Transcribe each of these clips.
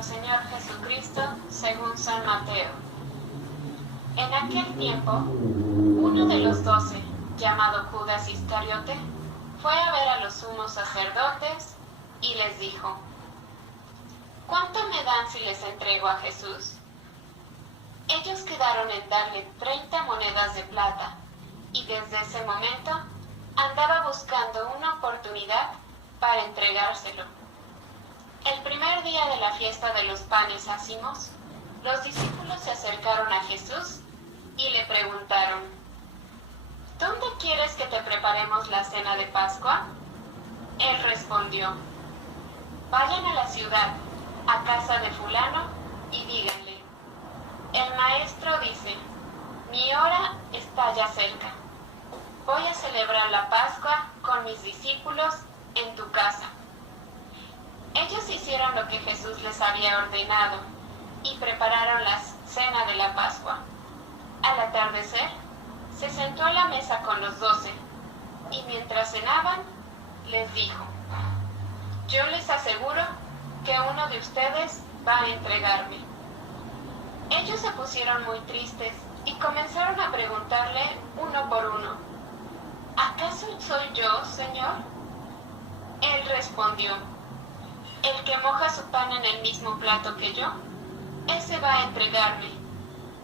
nuestro Señor Jesucristo según San Mateo. En aquel tiempo, uno de los 12, llamado Judas Iscariote, fue a ver a los sumos sacerdotes y les dijo: ¿Cuánto me dan si les entrego a Jesús? Ellos quedaron en darle 30 monedas de plata, y desde ese momento andaba buscando una oportunidad para entregárselo. El primer día de la fiesta de los panes ácimos, los discípulos se acercaron a Jesús y le preguntaron: ¿Dónde quieres que te preparemos la cena de Pascua? Él respondió: Vayan a la ciudad, a casa de fulano, y díganle: el maestro dice, mi hora está ya cerca. Voy a celebrar la Pascua con mis discípulos en tu casa. Ellos hicieron lo que Jesús les había ordenado y prepararon la cena de la Pascua. Al atardecer, se sentó a la mesa con los 12 y mientras cenaban, les dijo: yo les aseguro que uno de ustedes va a entregarme. Ellos se pusieron muy tristes y comenzaron a preguntarle uno por uno: ¿acaso soy yo, Señor? Él respondió: el que moja su pan en el mismo plato que yo, ese va a entregarme,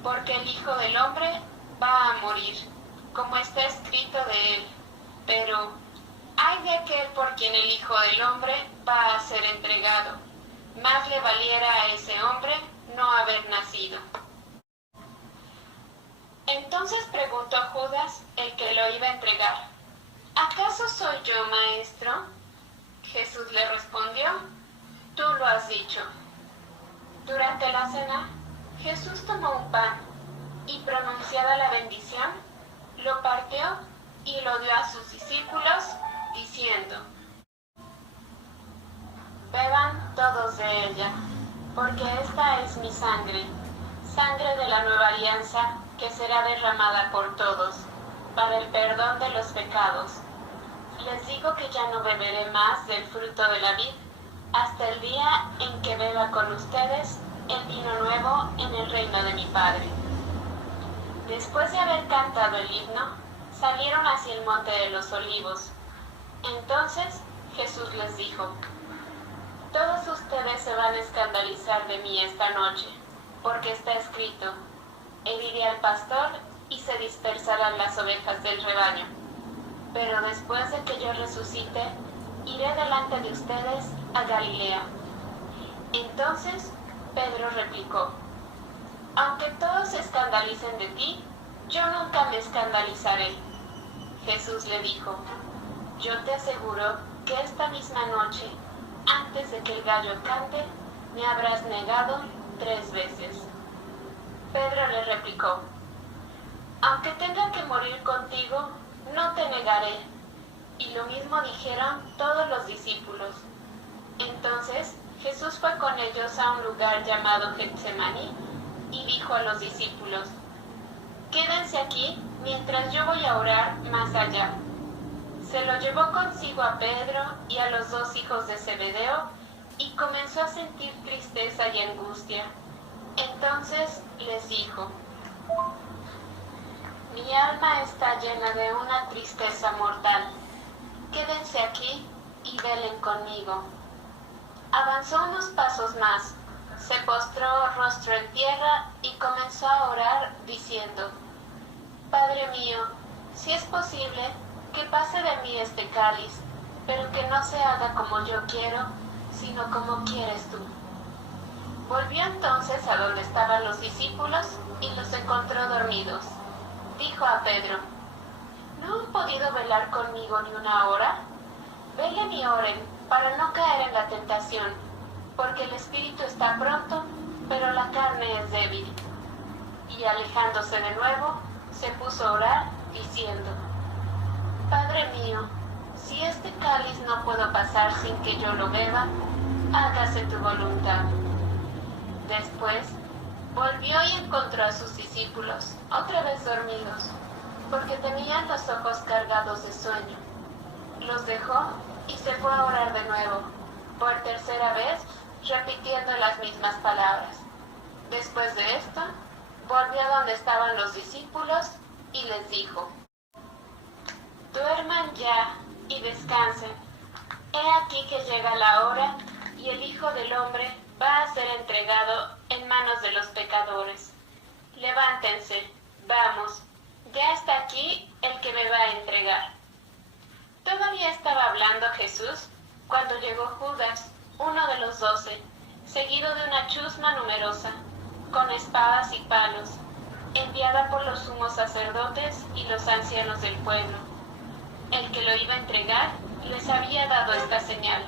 porque el Hijo del Hombre va a morir, como está escrito de él. Pero ay de aquel por quien el Hijo del Hombre va a ser entregado. Más le valiera a ese hombre no haber nacido. Entonces preguntó Judas, el que lo iba a entregar: ¿acaso soy yo, maestro? Jesús le respondió: tú lo has dicho. Durante la cena, Jesús tomó un pan y, pronunciada la bendición, lo partió y lo dio a sus discípulos, diciendo: beban todos de ella, porque esta es mi sangre, sangre de la nueva alianza, que será derramada por todos, para el perdón de los pecados. Les digo que ya no beberé más del fruto de la vid, hasta el día en que beba con ustedes el vino nuevo en el reino de mi Padre. Después de haber cantado el himno, salieron hacia el monte de los olivos. Entonces Jesús les dijo: todos ustedes se van a escandalizar de mí esta noche, porque está escrito: heriré al pastor y se dispersarán las ovejas del rebaño. Pero después de que yo resucite, iré delante de ustedes a Galilea. Entonces Pedro replicó: aunque todos se escandalicen de ti, yo nunca me escandalizaré. Jesús le dijo: yo te aseguro que esta misma noche, antes de que el gallo cante, me habrás negado 3 veces. Pedro le replicó: aunque tenga que morir contigo, no te negaré. Y lo mismo dijeron todos los discípulos. Entonces Jesús fue con ellos a un lugar llamado Getsemaní y dijo a los discípulos: quédense aquí mientras yo voy a orar más allá. Se lo llevó consigo a Pedro y a los 2 hijos de Zebedeo y comenzó a sentir tristeza y angustia. Entonces les dijo: mi alma está llena de una tristeza mortal. Quédense aquí y velen conmigo. Avanzó unos pasos más, se postró rostro en tierra y comenzó a orar diciendo: Padre mío, si es posible, que pase de mí este cáliz, pero que no se haga como yo quiero, sino como quieres tú. Volvió entonces a donde estaban los discípulos y los encontró dormidos. Dijo a Pedro: ¿no han podido velar conmigo ni una hora? Velen y oren, para no caer en la tentación, porque el espíritu está pronto, pero la carne es débil. Y alejándose de nuevo, se puso a orar, diciendo: Padre mío, si este cáliz no puedo pasar sin que yo lo beba, hágase tu voluntad. Después, volvió y encontró a sus discípulos, otra vez dormidos, porque tenían los ojos cargados de sueño. Los dejó y se fue a orar de nuevo. Por tercera vez repitiendo las mismas palabras. Después de esto, volvió a donde estaban los discípulos y les dijo: duerman ya y descansen. He aquí que llega la hora y el Hijo del Hombre va a ser entregado en manos de los pecadores. Levántense, vamos, ya está aquí el que me va a entregar. Todavía estaba hablando Jesús cuando llegó Judas, uno de los 12, seguido de una chusma numerosa, con espadas y palos, enviada por los sumos sacerdotes y los ancianos del pueblo. El que lo iba a entregar les había dado esta señal: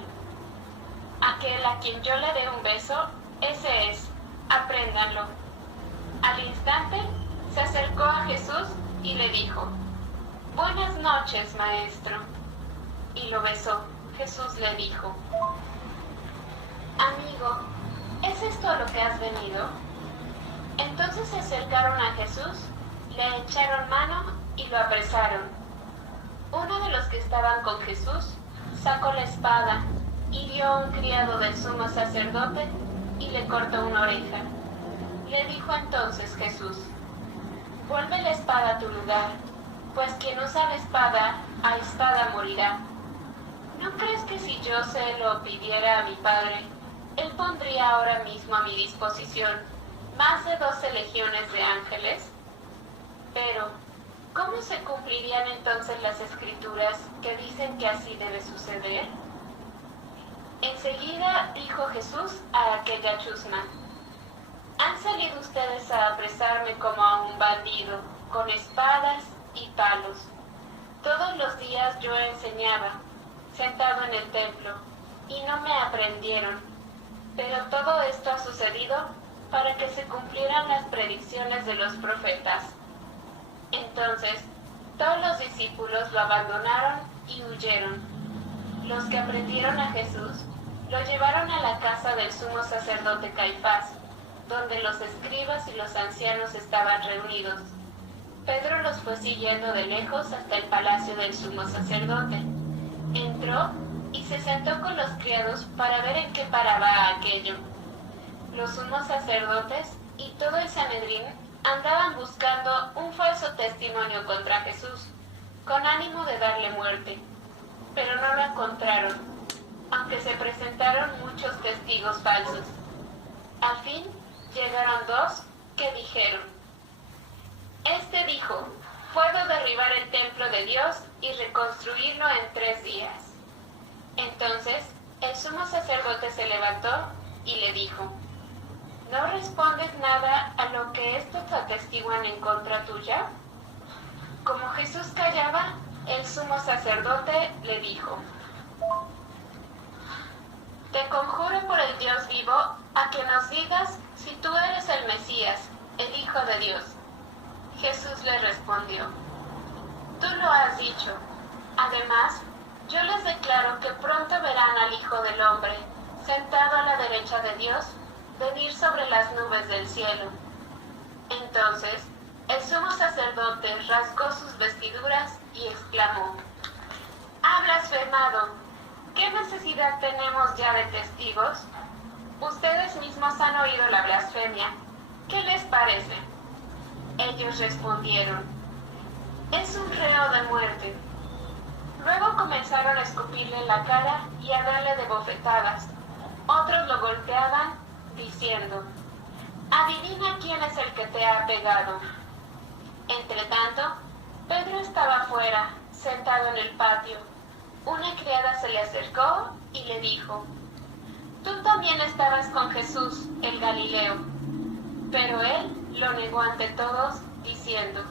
aquel a quien yo le dé un beso, ese es, apréndanlo. Al instante se acercó a Jesús y le dijo: buenas noches, maestro. Y lo besó. Jesús le dijo: amigo, ¿es esto a lo que has venido? Entonces se acercaron a Jesús, le echaron mano y lo apresaron. Uno de los que estaban con Jesús sacó la espada, hirió a un criado del sumo sacerdote y le cortó una oreja. Le dijo entonces Jesús: vuelve la espada a tu lugar, pues quien usa la espada, a espada morirá. ¿No crees que si yo se lo pidiera a mi Padre, Él pondría ahora mismo a mi disposición más de 12 legiones de ángeles? Pero, ¿cómo se cumplirían entonces las escrituras que dicen que así debe suceder? Enseguida dijo Jesús a aquella chusma: han salido ustedes a apresarme como a un bandido, con espadas y palos. Todos los días yo enseñaba, sentado en el templo, y no me aprendieron. Pero todo esto ha sucedido para que se cumplieran las predicciones de los profetas. Entonces, todos los discípulos lo abandonaron y huyeron. Los que aprendieron a Jesús lo llevaron a la casa del sumo sacerdote Caifás, donde los escribas y los ancianos estaban reunidos. Pedro los fue siguiendo de lejos hasta el palacio del sumo sacerdote. Entró y se sentó con los criados para ver en qué paraba aquello. Los sumos sacerdotes y todo el Sanedrín andaban buscando un falso testimonio contra Jesús, con ánimo de darle muerte, pero no lo encontraron, aunque se presentaron muchos testigos falsos. Al fin llegaron 2 que dijeron: este dijo, puedo derribar el templo de Dios y reconstruirlo en 3 días. Entonces el sumo sacerdote se levantó y le dijo: ¿no respondes nada a lo que estos atestiguan en contra tuya? Como Jesús callaba, el sumo sacerdote le dijo: te conjuro por el Dios vivo a que nos digas si tú eres el Mesías, el Hijo de Dios. Jesús le respondió: tú lo has dicho. Además, yo les declaro que pronto verán al Hijo del Hombre, sentado a la derecha de Dios, venir sobre las nubes del cielo. Entonces, el sumo sacerdote rasgó sus vestiduras y exclamó: ¡ha blasfemado! ¿Qué necesidad tenemos ya de testigos? Ustedes mismos han oído la blasfemia. ¿Qué les parece? Ellos respondieron: es un reo de muerte. Luego comenzaron a escupirle en la cara y a darle de bofetadas. Otros lo golpeaban, diciendo: adivina quién es el que te ha pegado. Entretanto, Pedro estaba afuera, sentado en el patio. Una criada se le acercó y le dijo: tú también estabas con Jesús, el Galileo. Pero él lo negó ante todos, diciendo: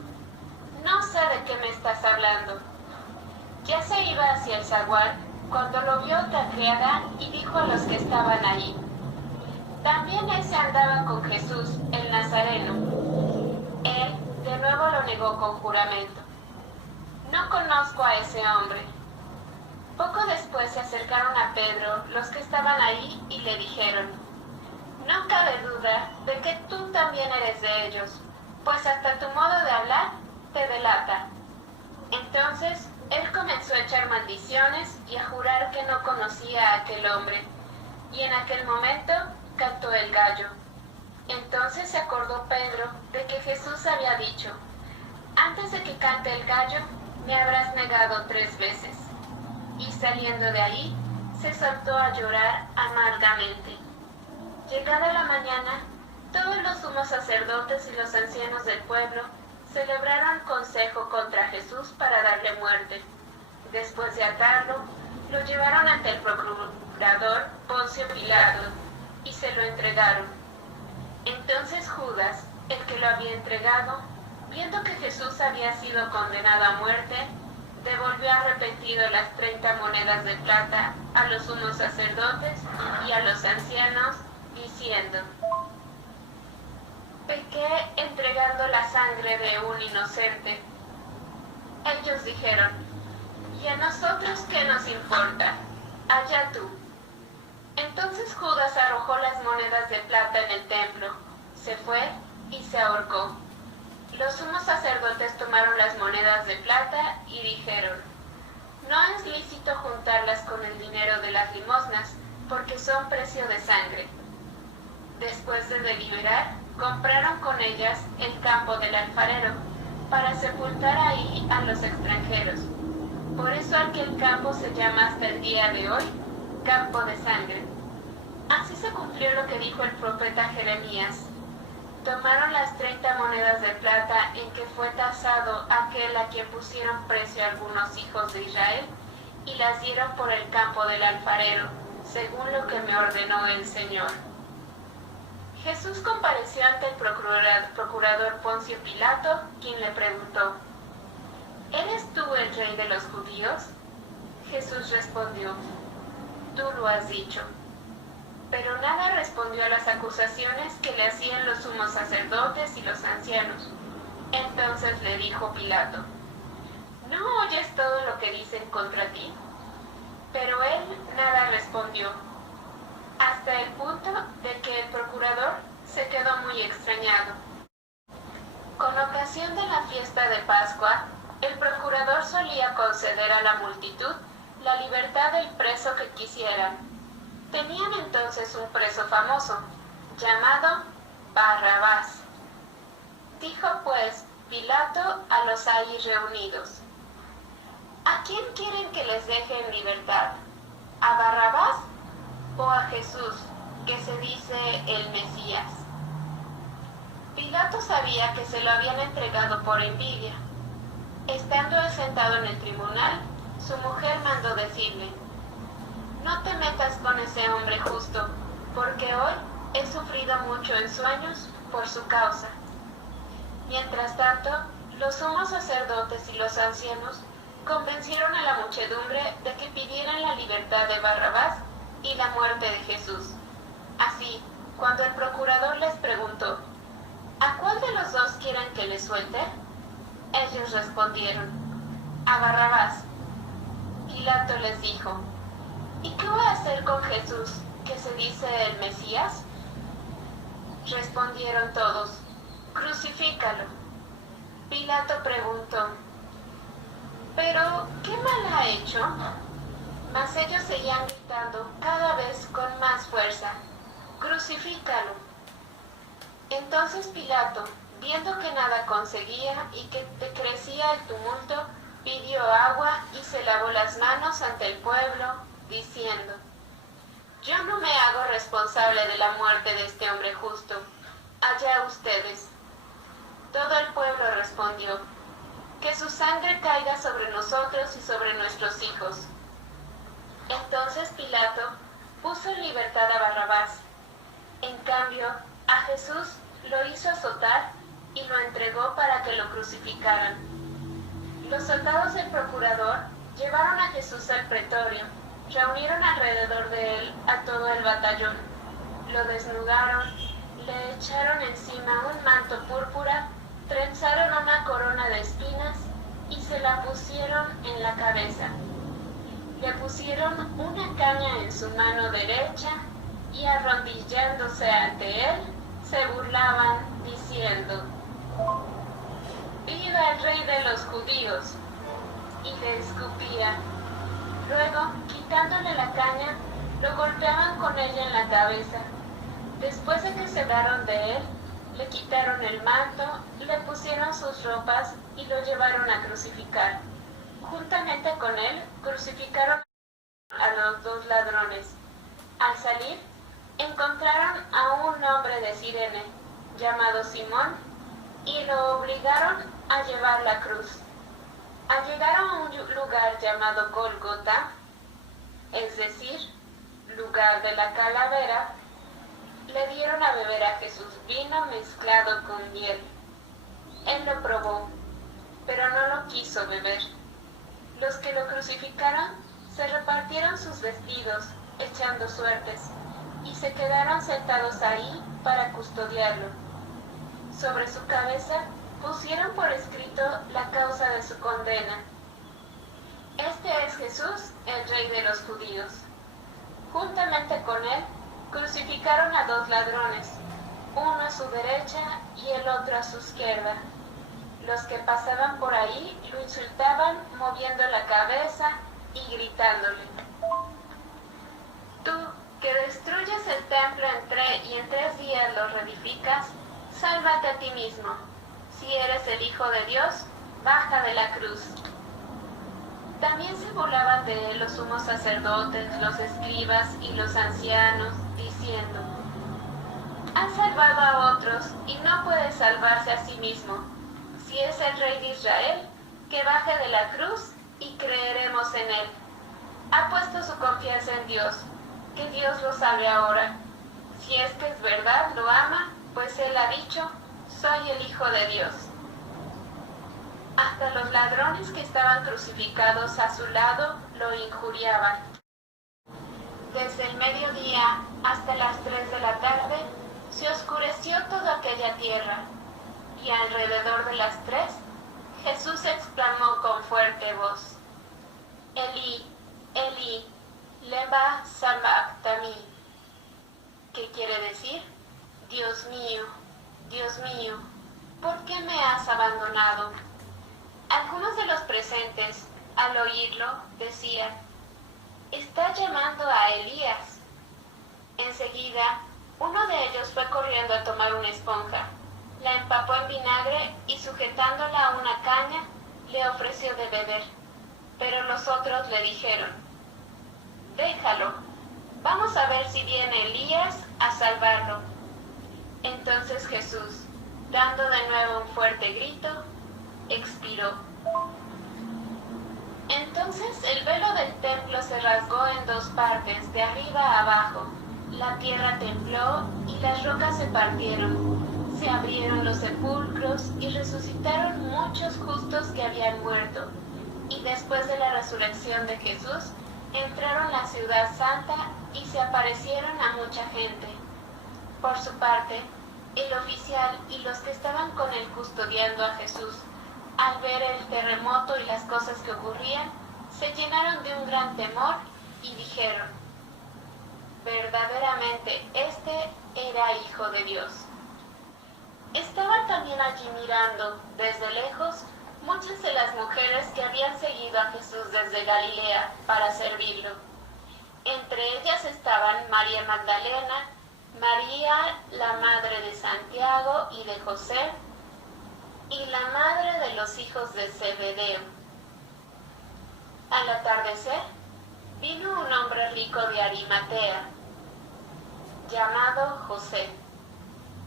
no sé de qué me estás hablando. Ya se iba hacia el zaguán cuando lo vio otra criada y dijo a los que estaban allí: también ese andaba con Jesús, el Nazareno. Él de nuevo lo negó con juramento: no conozco a ese hombre. Poco después se acercaron a Pedro los que estaban ahí y le dijeron: no cabe duda de que tú también eres de ellos, pues hasta tu modo de hablar te delata. Entonces él comenzó a echar maldiciones y a jurar que no conocía a aquel hombre. y en aquel momento cantó el gallo. Entonces se acordó Pedro de que Jesús había dicho: antes de que cante el gallo, me habrás negado 3 veces. Y saliendo de ahí, se soltó a llorar amargamente. Llegada la mañana, todos los sumos sacerdotes y los ancianos del pueblo celebraron consejo contra Jesús para darle muerte. Después de atarlo, lo llevaron ante el procurador Poncio Pilato y se lo entregaron. Entonces Judas, el que lo había entregado, viendo que Jesús había sido condenado a muerte, devolvió arrepentido las 30 monedas de plata a los sumos sacerdotes y a los ancianos, diciendo: pequé entregando la sangre de un inocente. Ellos dijeron: ¿y a nosotros qué nos importa? Allá tú. Entonces Judas arrojó las monedas de plata en el templo, se fue y se ahorcó. Los sumos sacerdotes tomaron las monedas de plata y dijeron: no es lícito juntarlas con el dinero de las limosnas, porque son precio de sangre. Después de deliberar, compraron con ellas el campo del alfarero, para sepultar ahí a los extranjeros. Por eso aquel campo se llama hasta el día de hoy campo de sangre. Así se cumplió lo que dijo el profeta Jeremías: tomaron las 30 monedas de plata en que fue tasado aquel a quien pusieron precio algunos hijos de Israel, y las dieron por el campo del alfarero, según lo que me ordenó el Señor. Jesús compareció ante el procurador Poncio Pilato, quien le preguntó: ¿eres tú el rey de los judíos? Jesús respondió: tú lo has dicho. Pero nada respondió a las acusaciones que le hacían los sumos sacerdotes y los ancianos. Entonces le dijo Pilato: ¿no oyes todo lo que dicen contra ti? Pero él nada respondió, hasta el punto de que el procurador se quedó muy extrañado. Con ocasión de la fiesta de Pascua, el procurador solía conceder a la multitud la libertad del preso que quisieran. Tenían entonces un preso famoso, llamado Barrabás. Dijo pues Pilato a los ahí reunidos: ¿a quién quieren que les deje en libertad? ¿A Barrabás o a Jesús, que se dice el Mesías? Pilato sabía que se lo habían entregado por envidia. Estando él sentado en el tribunal, su mujer mandó decirle: no te metas con ese hombre justo, porque hoy he sufrido mucho en sueños por su causa. Mientras tanto, los sumos sacerdotes y los ancianos convencieron a la muchedumbre de que pidieran la libertad de Barrabás y la muerte de Jesús. Así, cuando el procurador les preguntó: ¿a cuál de los dos quieren que le suelte?, ellos respondieron: a Barrabás. Pilato les dijo: ¿y qué voy a hacer con Jesús, que se dice el Mesías? Respondieron todos: crucifícalo. Pilato preguntó: ¿pero qué mal ha hecho? Mas ellos seguían gritando cada vez con más fuerza: crucifícalo. Entonces Pilato, viendo que nada conseguía y que crecía el tumulto, pidió agua y se lavó las manos ante el pueblo, diciendo: yo no me hago responsable de la muerte de este hombre justo, allá ustedes. Todo el pueblo respondió: que su sangre caiga sobre nosotros y sobre nuestros hijos. Entonces Pilato puso en libertad a Barrabás. En cambio, a Jesús lo hizo azotar y lo entregó para que lo crucificaran. Los soldados del procurador llevaron a Jesús al pretorio, reunieron alrededor de él a todo el batallón, lo desnudaron, le echaron encima un manto púrpura, trenzaron una corona de espinas y se la pusieron en la cabeza. Le pusieron una caña en su mano derecha y arrodillándose ante él, se burlaban diciendo: ¡viva el rey de los judíos! Y le escupían. Luego, quitándole la caña, Lo golpeaban con ella en la cabeza. Después de que se hablaron de él, le quitaron el manto, le pusieron sus ropas y lo llevaron a crucificar. Juntamente con él, crucificaron a los dos ladrones. Al salir, encontraron a un hombre de Cirene, llamado Simón, y lo obligaron a llevar la cruz. Al llegar a un lugar llamado Gólgota, es decir, lugar de la calavera, le dieron a beber a Jesús vino mezclado con miel. Él lo probó, pero no lo quiso beber. Los que lo crucificaron se repartieron sus vestidos, echando suertes, y se quedaron sentados ahí para custodiarlo. Sobre su cabeza pusieron por escrito la causa de su condena. Este es Jesús, el Rey de los judíos. Juntamente con él, crucificaron a dos ladrones, uno a su derecha y el otro a su izquierda. Los que pasaban por ahí lo insultaban moviendo la cabeza y gritándole: Tú, que destruyes el templo y en 3 días lo reedificas, sálvate a ti mismo. Si eres el Hijo de Dios, baja de la cruz. También se burlaban de él los sumos sacerdotes, los escribas y los ancianos, diciendo: Ha salvado a otros y no puede salvarse a sí mismo. Si es el Rey de Israel, que baje de la cruz y creeremos en él. Ha puesto su confianza en Dios, que Dios lo salve ahora. Si es que es verdad, lo ama, pues él ha dicho: Soy el Hijo de Dios. Hasta los ladrones que estaban crucificados a su lado lo injuriaban. Desde el mediodía hasta las 3 de la tarde se oscureció toda aquella tierra, y alrededor de las 3 Jesús exclamó con fuerte voz: Elí, Elí, lema sabactani, que quiere decir: Dios mío, ¿por qué me has abandonado? Algunos de los presentes, al oírlo, decían: Está llamando a Elías. Enseguida, uno de ellos fue corriendo a tomar una esponja, la empapó en vinagre y sujetándola a una caña, le ofreció de beber. Pero los otros le dijeron: Déjalo, vamos a ver si viene Elías a salvarlo. Entonces Jesús, dando de nuevo un fuerte grito, expiró. Entonces el velo del templo se rasgó en 2 partes, de arriba a abajo. La tierra tembló y las rocas se partieron. Se abrieron los sepulcros y resucitaron muchos justos que habían muerto. Y después de la resurrección de Jesús, entraron a la ciudad santa y se aparecieron a mucha gente. Por su parte, el oficial y los que estaban con él custodiando a Jesús, al ver el terremoto y las cosas que ocurrían, se llenaron de un gran temor y dijeron: Verdaderamente este era Hijo de Dios. Estaban también allí mirando, desde lejos, muchas de las mujeres que habían seguido a Jesús desde Galilea para servirlo. Entre ellas estaban María Magdalena, María, la madre de Santiago y de José, y la madre de los hijos de Zebedeo. Al atardecer, vino un hombre rico de Arimatea, llamado José,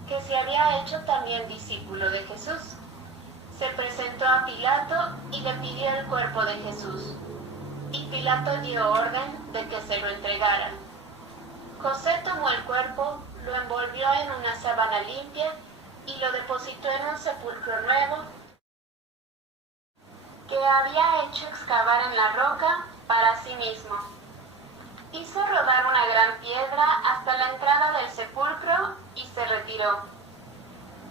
que se había hecho también discípulo de Jesús. Se presentó a Pilato y le pidió el cuerpo de Jesús, y Pilato dio orden de que se lo entregaran. José tomó el cuerpo, lo envolvió en una sábana limpia y lo depositó en un sepulcro nuevo que había hecho excavar en la roca para sí mismo. Hizo rodar una gran piedra hasta la entrada del sepulcro y se retiró.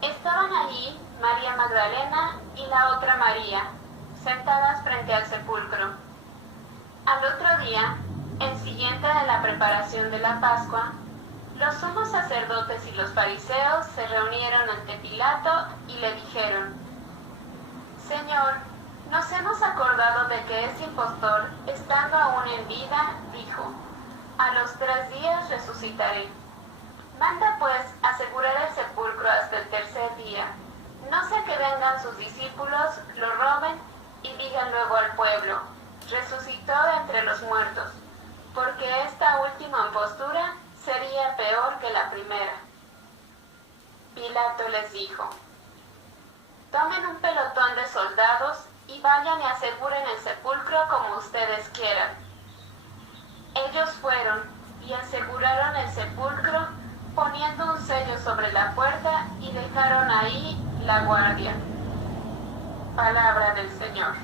Estaban allí María Magdalena y la otra María, sentadas frente al sepulcro. Al otro día, el siguiente de la preparación de la Pascua, los sumos sacerdotes y los fariseos se reunieron ante Pilato y le dijeron: Señor, nos hemos acordado de que ese impostor, estando aún en vida, dijo: a los 3 días resucitaré. Manda pues asegurar el sepulcro hasta el tercer día. No sea que vengan sus discípulos, lo roben y digan luego al pueblo: resucitó de entre los muertos, porque esta última postura sería peor que la primera. Pilato les dijo: tomen un pelotón de soldados y vayan y aseguren el sepulcro como ustedes quieran. Ellos fueron y aseguraron el sepulcro, poniendo un sello sobre la puerta, y dejaron ahí la guardia. Palabra del Señor.